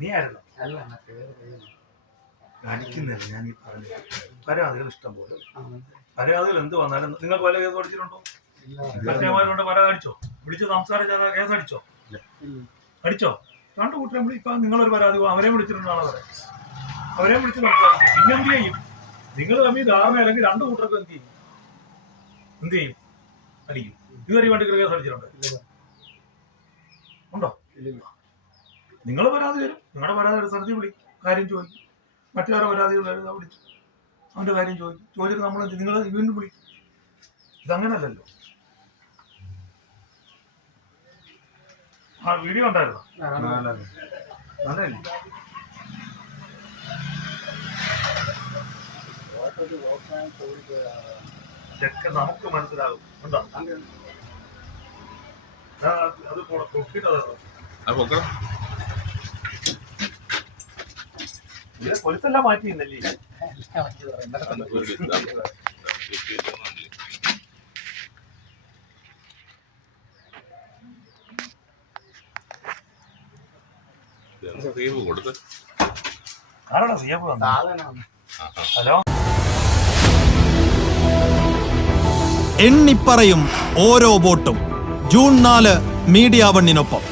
നീ ആയിരുന്നു അടിക്കുന്നില്ല. ഞാൻ ഈ പറഞ്ഞു പരാതികൾ ഇഷ്ടം പോലെ. പരാതികൾ എന്ത് വന്നാലും നിങ്ങൾക്ക് വല്ല കേസ് അടിച്ചിട്ടുണ്ടോ? മറ്റേമാരോട് പരാതി അടിച്ചോ? വിളിച്ച് സംസാരിച്ചാൽ കേസ് അടിച്ചോ? അടിച്ചോ? രണ്ടു കൂട്ടരെ ഇപ്പൊ നിങ്ങളൊരു പരാതി അവരെ വിളിച്ചിട്ടുണ്ടാണോ? അവരെ വിളിച്ച് സംസാരിക്കും. പിന്നെ എന്ത് ചെയ്യും? നിങ്ങൾ തമ്മിൽ ധാരണ അല്ലെങ്കിൽ രണ്ടു കൂട്ടർക്ക് എന്ത് ചെയ്യും? അടിക്കും. ഇതുവരെ വേണ്ടി കേസ് അടിച്ചിട്ടുണ്ടോ? ഉണ്ടോ? നിങ്ങൾ പരാതി വരും. നിങ്ങളുടെ പരാതി സ്ഥലത്ത് വിളിക്കും, കാര്യം ചോദിക്കും. മറ്റേറെ പരാതികൾ വിളിച്ചു അവന്റെ കാര്യം ചോദിച്ചിട്ട് നമ്മൾ നിങ്ങൾ വീണ്ടും വിളിക്കും. ഇതങ്ങനല്ലല്ലോ. ആ വീഡിയോ ഉണ്ടായിരുന്നോ? നല്ലല്ലേ? ഇതൊക്കെ നമുക്ക് മനസ്സിലാകും. ഉണ്ടോ? അത് കൊലുത്തെല്ലാം മാറ്റിയില്ലേ? ഹലോ, എണ്ണിപ്പറയും ഓരോ വോട്ടും. June 4 media 1-നൊപ്പം.